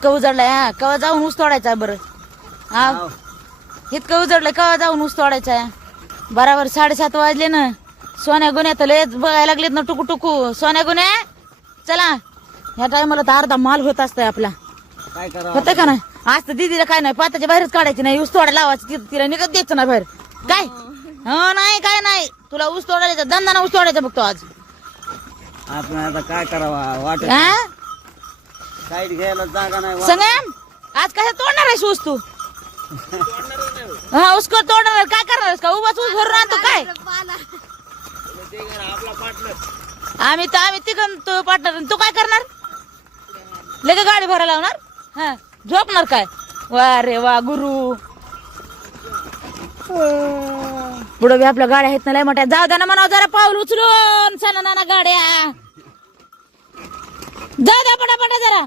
इतकं उजडलंय हा कवा जाऊन ऊस तोडायचा बरं हा इतकं उजडलंय कवा जाऊन ऊस तोडायचा बराबर 7:30 वाजले ना सोन्या गुन्ह्या तर लयच बघायला लागलेत ना टुकू टुकू सोन्या गुन्ह्या चला ह्या टायमाला तर अर्धा माल होत असतंय आपला काय करावं होतंय का नाही आज तर दीदीला काय नाही पाताच्या बाहेरच काढायची नाही ऊस तोडा लावायची तिला निघत द्यायचं ना बाहेर काय हो नाही काय नाही तुला ऊस तोडायचा दंदाना ऊस तोडायचा बघतो आज आपण आता काय करावा वाटत हा साईड घ्यायला जागा नाही संगम आज कसं तोडणार आहेस ऊस तू हा ऊस तोडणार आहे. काय करणार आहेस का उभाच ऊस भरून आणतो काय आम्ही तिघं तू पार्टनर तू काय करणार लगे गाडी भरायला लावणार हा झोपणार काय वा रे वा गुरु पुढे बी आपल्या गाड्या आहेत ना लय मोठ्या जाऊ द्या ना म्हणा जरा पाऊल उचलून सणा नाना गाड्या जाऊ द्या पटापटा जरा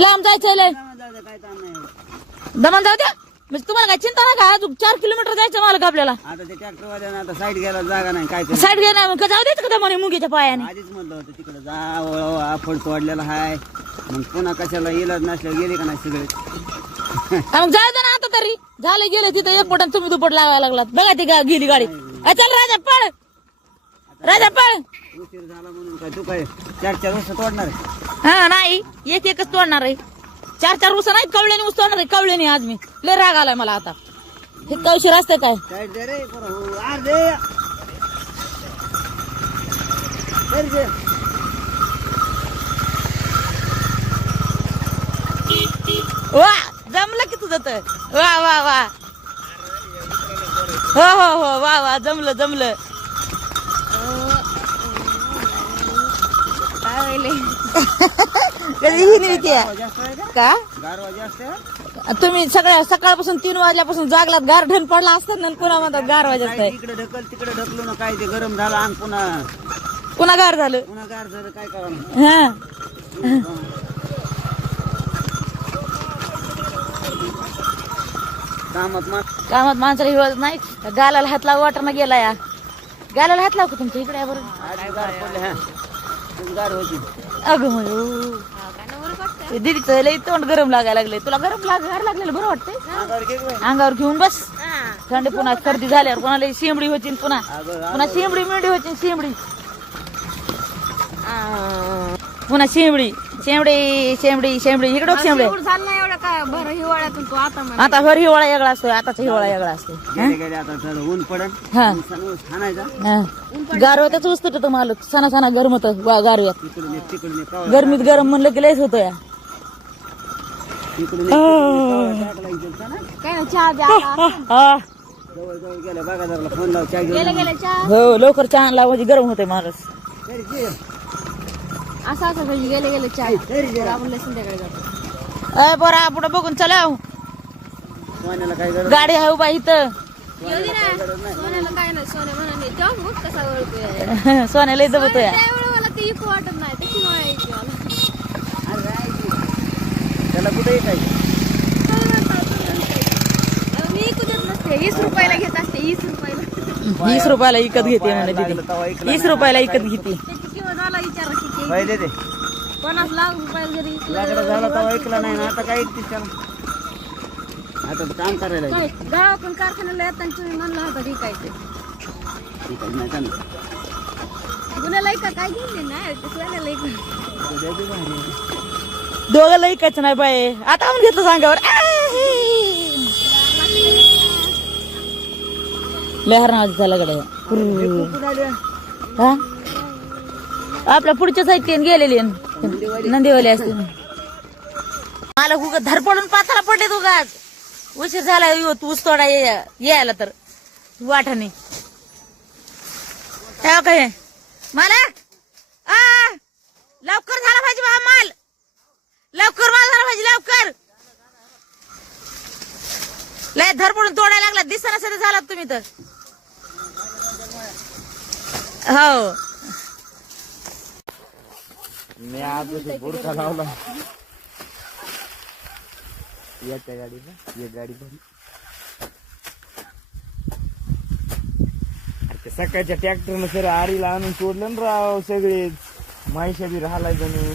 लांब जायचं लय काय ताण नाही दमन जाऊ द्या म्हणजे तुम्हाला काय चिंता नाही का अजून 4 किलोमीटर जायचं मला का आपल्याला आता ते ट्रॅक्टर वाल्यानं आता साईड घ्यायला जागा नाही काय करू साईड घे नाही जाऊ द्यायचं का दमाने मुंगीच्या पायाने आधीच म्हणलं होतं तिकडे जा वळवा फड तोडलेला हाय मग पुन्हा कशाला इलाज नसल्यावर गेले का नाही सगळे मग जाऊ दे ना आता तरी झालं गेलं तिथं एक पट तुम्ही दुपट लावायला लागलात बघा ती गेली गाडी चल राजा पळ राजा पळ उशीर झाला म्हणून काय तू काय 4 वर्ष तोडणार आहे हा नाही एकच तोडणार आहे 4 ऊस नाही कवळ्याने ऊस तोडणार आहे कवळ्याने आज मी लय राग आलाय मला आता हे कौशर असतं काय साईड दे रे अर्धे वा जमलं की तुझं तर वा वा वा हो हो हो वा वा जमलं जमलं कधी ही नाही का गारवा जास्त तुम्ही सगळ्या सकाळपासून 3 वाजल्यापासून जागलात गारठण पडला असतात ना पुन्हा म्हणतात गार वाजत आहे इकडे ढकल तिकडे ढकलू ना काय ते गरम झाला आणि पुन्हा गार झालं पुन्हा गार झालं काय करावं हा कामात माणसाला हिवाळत नाही गालाला हात लावू वाटणं गेला या गालाला हात लावू का तुमच्या इकडे गार होती अगं म्हणू दीदीचं लई तोंड गरम लागायला लागले तुला गरम गार लागलेलं बरं वाटतंय अंगावर घेऊन बस थंडी पुन्हा सर्दी झाल्यावर कोणाला शिंबडी होती पुन्हा शिंबडी मिंडी होती शिंबडी पुन्हा शिंबडी शेंबडी शेंबडी शेंबडी इकडं शेंबडी आता भर हिवाळा वेगळा असतोय आताचा हिवाळा वेगळा असतोय गेले आता थोडं ऊन पडन हा खाणायचा गारव्यातच उचत होतं मालक सणा सणा गरम होत गारव्यात तिकडून एक तिकडून एक कवा गरमीत गरम म्हणलं की लयच होतं या तिकडून एक टाकला इकडचा ना हा. जवळ जवळ गेल्या बागादाराला फोन लाव चहा घेऊन हो लवकर चहा आणला म्हणजे गरम होतोय माणूस तरी घे. असं गेले गेले चाय तरी घे. आपण संध्याकाळी जातो अय बरा पुढे बघून चला सोन्याला काय गरज गाडी आहे उभा इथं सोन्याला काय नाही सोन्या म्हणाले तेव्हा मग कसा ओळखतोय सोन्या लय दबतोय त्यावेळेला मला ते इको वाटत नाही त्याची ओळखायची मला त्याला कुठे येत मी इकू देत नसते 20 रुपयाला घेत असते 20 रुपयाला 20 रुपयाला इकत घेते म्हणे दीदी 20 रुपयाला इकत घेते त्याची किंमत मला विचारा किती पहिले ते 50 लाख रुपयाला जरी लाकडा झाला तेव्हा ऐकला नाही ना आता काय ऐकतेस त्याला आता तर काम करायला काय गावाकडून कारखान्याला येताना तुम्ही म्हणला होता विकायचं ठीक आहे नाही चाललं गुन्ह्याला ऐका काय घेऊन नाही सोन्याला ऐका दोघांना इकायचं नाही बाय आता आपण घेतलं सांगावर लहर नावाची झाला कडे हा आपल्या पुढच्या साहित्याने गेलेली नंदीवाली असते मला उग धरपडून पाताला पडले उगाच उशीर झाला ऊस तोडा यायला तर वाटाने काय मला लवकर झाला पाहिजे बा माल लवकर माल झाला पाहिजे लवकर लय धरपडून तोडायला लागला दिसना सध्या झालात तुम्ही तर हो मी आज बुरका लावला याच्या गाडीला एक गाडी भरली सकाळच्या ट्रॅक्टरनं सर आरीला आणून सोडलं ना राव सगळेच माहिशा बी राहिलाय जणू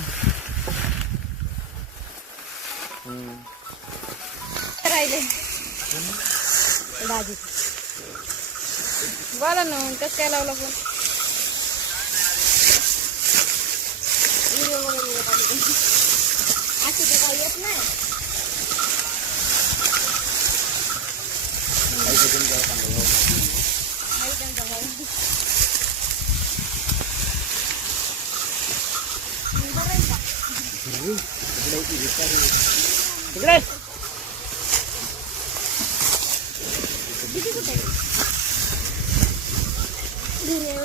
राहिले दाजी बोला ना मग कसं काय लावला फोन व्हिडिओ वगैरे असं तर काही येत नाही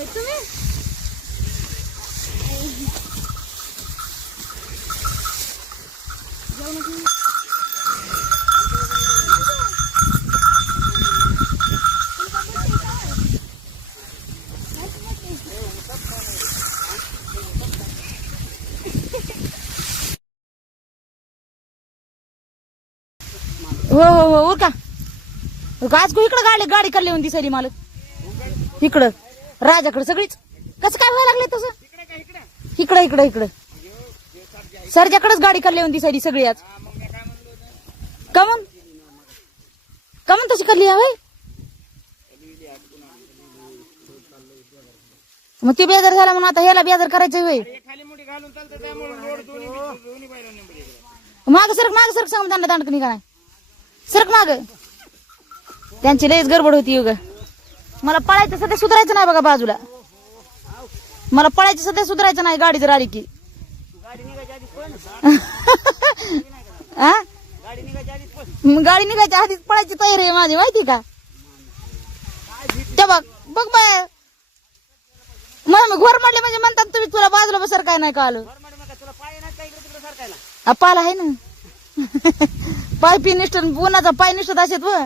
तुम्ही हो हो हो उरका आज इकडं गाडी करली होती सरी मला इकडं राजाकडे सगळीच कसं काय व्हायला लागले तसं इकडं इकडं इकडं सरच्याकडेच गाडी करली होती सरी सगळी आज कमून कमून तशी करली हवय मग ती बेजार झाला म्हणून आता ह्याला बेजार करायचं होय माग सरक सांग त्यांना दांडक निघा सरक माग त्यांची लयच गडबड होती युग मला पळायचं सध्या सुधारायचं नाही बघा बाजूला मला पळायचं सध्या सुधारायचं नाही गाडी जर आली की गाडी निघायच्या आधीच पळायची तयारी आहे माझी माहिती का ते बघ बाय मला घोर म्हटले म्हणजे म्हणतात तुम्ही तुला बाजूला बसर काय नाही का आलो पाला आहे ना पाय पी निष्ठ उन्हाचा पाय निष्ठत असेल व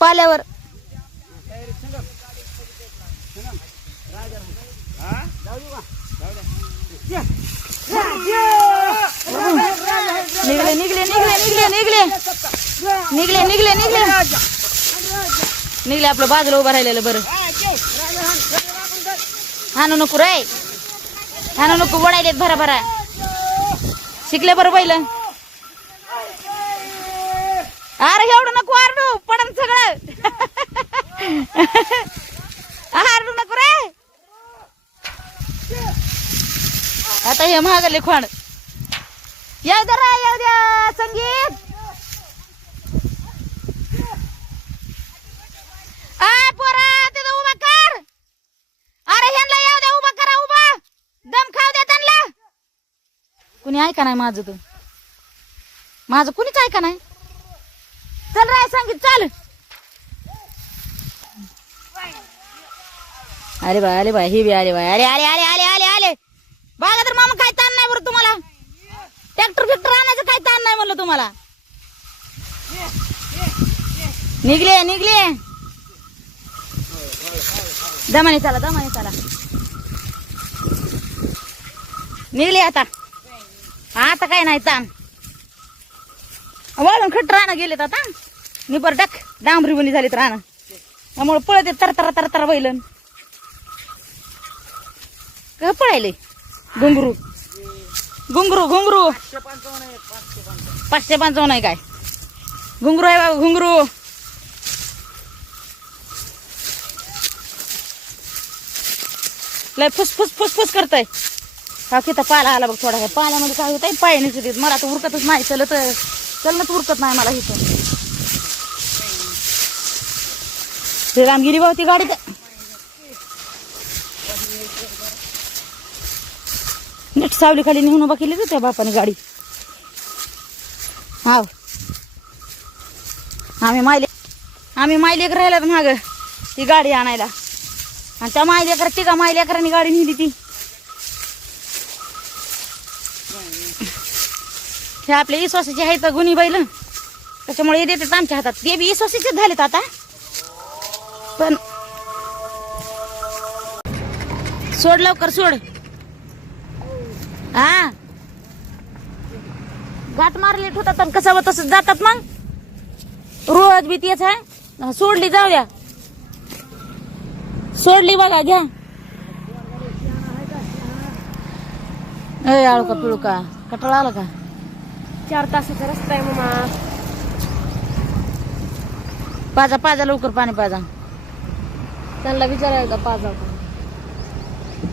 पाल्यावर निघले निघले निघले निघले निघले निघले निघले निघले निघले आपलं बाजूला उभं राहिलेलं बरं हाणू नको रे हाणू नको वडायलेत भरा भरा शिकले बरं पहिलं अरे एवढं नको आरडू पडन सगळं आरडू नको रे आता हे महागले खोंड येऊ द्या संगीत पोरा तिथं उभा कर अरे ह्यांना येऊ द्या उभा करा उभा दम खाऊ द्या त्यांना कुणी ऐका नाही माझं तू माझं कुणीच ऐका नाही चल राय संगीत चाल अरे बा अरे बा ही बी आले बाय अरे अरे अरे आले आले आले बघा तर मामा काय ताण नाही बरं तुम्हाला ट्रॅक्टर फिक्टर आणायचं काय ताण नाही म्हणलं तुम्हाला निघले निघले दमाने चला निघले आता आता काय नाही ताण वाळून खट राहणं गेलेत आता निबर डक डांबरी बनी झालीत राहणं त्यामुळे पळत येत तरतरा तरतरा बैलन का पळायले घुंगरू घुंगरू घुंगरू 555 आहे काय घुंगरू आहे बाबा घुंगरू लय फुस फुस फुस फुस करतय हा किती पाला आला बघ थोडा पाण्यामध्ये काय होतंय पाय निघत मला तर उरकतच नाही चलनच उरकत नाही मला इथं ते रामगिरी भावती गाडी नीट सावली खाली नेऊन उभा केली त्या बापाने गाडी हाव आम्ही मायलेक राहिला माग ती गाडी आणायला आणि त्या तिघा मायलेकरांनी गाडी नेली ती हे आपले विश्वासाचे आहेत गुन्ही बैल त्याच्यामुळे हे देतात आमच्या हातात ते बी विश्वासाचे झालेत आता पण सोड लवकर सोड हा गाठ मारली होतात आणि कसं तसं जातात मग रोज बी तेच आहे सोडली जाऊ द्या सोडली बघा घ्या आळू का पिळू का कटाळा आला का 4 तासाचा रस्ता आहे मामा. पाजा पाजा लवकर पाणी पाजा. त्यांना विचारायला का पाजा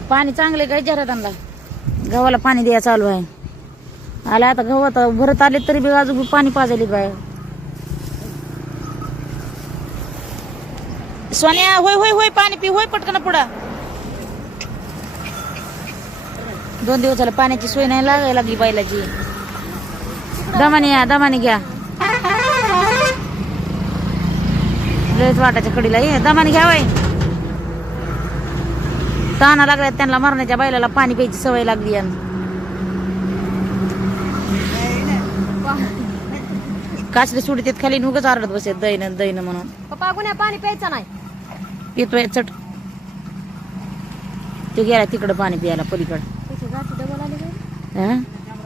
पाणी चांगले काय विचारा त्यांना. गव्हाला पाणी द्या चालू आहे. आला आता गहू आता भरत आले तरी बी अजून पाणी पाजायले बाय. सोन्या होय होय होय पाणी पी होय पटकन पुढा. 2 दिवस झालं पाण्याची सोय नाही लागायला लागली बैलाची. दमाने या दमाने घ्या. लयच वाटाच्या कडीला ये दमाने घ्या वय. ताना लागल्यात त्यांना मरण्याच्या बैलाला पाणी प्यायची सवय लागली. काचले सुडीत खाली नुकच आरडत बसत दैन दैन म्हणून. पप्पा गुन्हा पाणी प्यायचं नाही. येतोय चट. ते गेला तिकडं पाणी प्यायला पलीकडं. गाठी डबल आले काय? हं?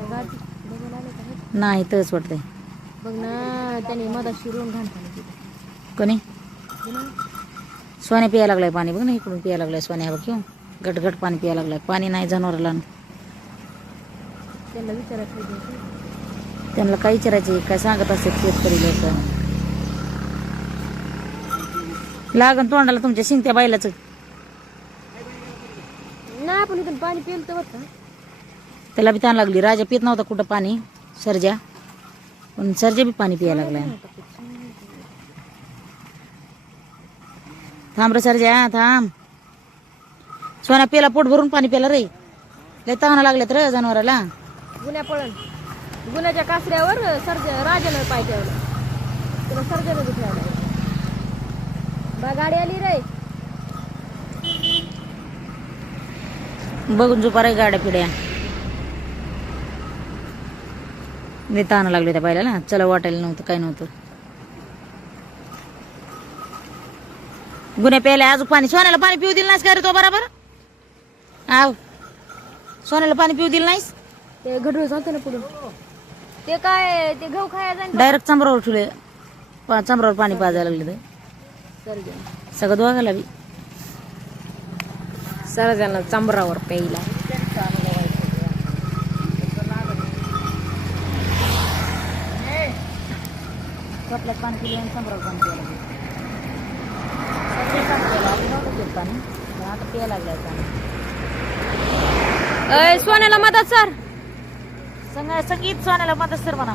गाठी डबल आले का? नाही तच वाटतंय. बघ ना त्याने मधात शिरून घाण पाणी पिलं. कोणी सोन्या प्यायला लागलाय पाणी. बघ ना इकडून प्यायला लागलाय सोन्या. बघ किंवा गटगट पाणी प्यायला लागलाय. पाणी नाही जनावराला. त्यांना विचारायचं त्यांना काय विचारायचे काय सांगत असतात शेतकरी लोक. लागन तोंडाला तुमच्या शिंगत्या बैलाच. नाही आपण इथून पाणी पिलं तर बरं. त्याला बी ताण लागली. राजा पित नव्हता कुठं पाणी सर्जा. पण सर्जा बी पाणी प्यायला लागलाय. थांब रे सर्जा थांब. सोन्या पेला पोट भरून पाणी प्याला रे. लय ताना लागल्यात रे जनावराला. गुन्ह्या पळण गुन्ह्याच्या कासऱ्यावर राजानं पाय ठेवला. तुला सर्जानं बी ठेवला. बा गाडी आली रे. बघून झोपा रे गाड्या पिढ्या. लय ताना लागले त्या बैलाला. चला वाटायला नव्हतं काय नव्हतं. गुन्हे प्यायला अजून पाणी. सोन्याला पाणी पिऊ दिलं नाहीस का रे तो बरोबर. आव सोन्याला पाणी पिऊ दिलं नाहीस. ते घडूळ चालतं ना पुढून. ते काय ते गहू खायला डायरेक्ट चंबरावर ठेवले. चंबरावर पाणी पाजायला लागले ते सर्जन. सगळं दोघाला बी. सर्जन चंबरावर प्यायला. कपल्यात पाणी पिले आणि चंबरावर पाणी प्यायला लागले. पाणी आता प्यायला लागलाय पाणी. सोन्याला मदत सर. संगीत सोन्याला मदत सर म्हणा.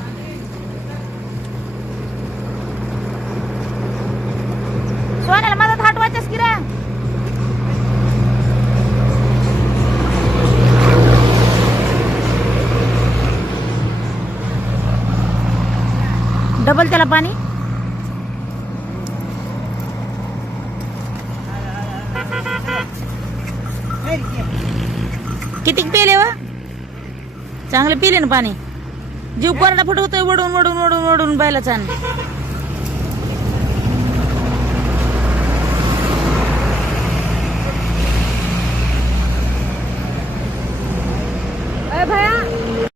सोन्याला मदत हटवायचंच की रे. डबल त्याला पाणी. किती पेले व चांगले पिले ना पाणी. जीव कोरडा फुट होतोय. वडून वडून वडून वडून बैला छान.